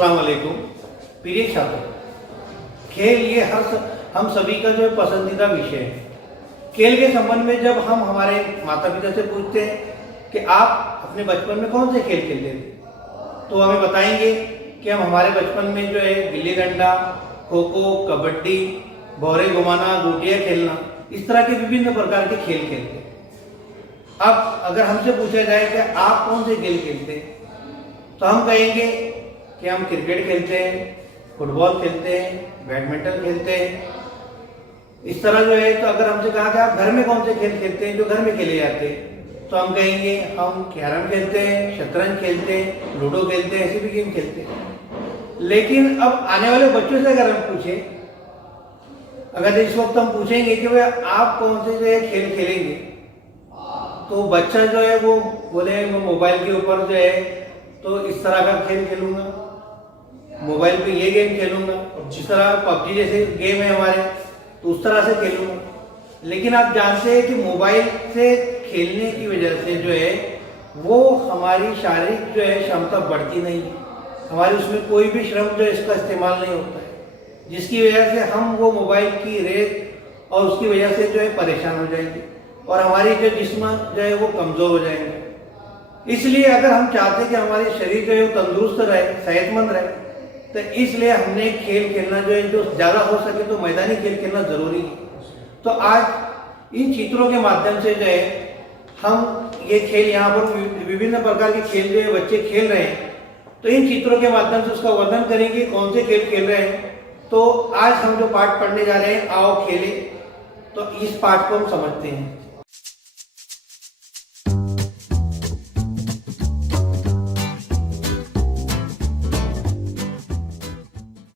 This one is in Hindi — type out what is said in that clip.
अस्सलाम वालेकुम। प्रिय छात्र, खेल ये हम सभी का जो है पसंदीदा विषय है। खेल के संबंध में जब हम हमारे माता पिता से पूछते हैं कि आप अपने बचपन में कौन से खेल खेलते थे, तो हमें बताएंगे कि हम हमारे बचपन में जो है गिल्ली डंडा, खो खो, कबड्डी, भौरे घुमाना, गोटियां खेलना, इस तरह के विभिन्न प्रकार के खेल खेलते हैं। अब अगर हमसे पूछा जाए कि आप कौन से खेल खेलते हैं, तो हम कहेंगे कि हम क्रिकेट खेलते हैं, फुटबॉल खेलते हैं, बैडमिंटन खेलते हैं। इस तरह जो है, तो अगर हमसे कहा कि आप घर में कौन से खेल खेलते हैं जो घर में खेले जाते हैं, तो हम कहेंगे हम कैरम खेलते हैं, शतरंज खेलते हैं, लूडो खेलते हैं, ऐसे भी गेम खेलते हैं। लेकिन अब आने वाले बच्चों से अगर हम पूछें, अगर इस वक्त हम पूछेंगे कि भाई आप कौन से जो है खेल खेलेंगे, तो बच्चा जो है वो बोले मैं मोबाइल के ऊपर जो है तो इस तरह का खेल खेलूंगा, मोबाइल पे ये गेम खेलूंगा, जिस तरह पबजी जैसे गेम है हमारे, तो उस तरह से खेलूंगा। लेकिन आप जानते हैं कि मोबाइल से खेलने की वजह से जो है वो हमारी शारीरिक जो है क्षमता बढ़ती नहीं है, हमारी उसमें कोई भी श्रम जो है इसका इस्तेमाल नहीं होता है, जिसकी वजह से हम वो मोबाइल की रेस और उसकी वजह से जो है परेशान हो जाएंगे और हमारी जो जिस्म जो है वो कमजोर हो जाएंगे। इसलिए अगर हम चाहते हैं कि हमारे शरीर जो है वो तंदुरुस्त रहे, सेहतमंद रहे, तो इसलिए हमने खेल खेलना जो है जो ज्यादा हो सके तो मैदानी खेल खेलना जरूरी है। तो आज इन चित्रों के माध्यम से जो है हम ये खेल यहाँ पर विभिन्न प्रकार के खेल जो है बच्चे खेल रहे हैं, तो इन चित्रों के माध्यम से उसका वर्णन करेंगे कौन से खेल खेल रहे हैं। तो आज हम जो पाठ पढ़ने जा रहे हैं, आओ खेले, तो इस पाठ को हम समझते हैं।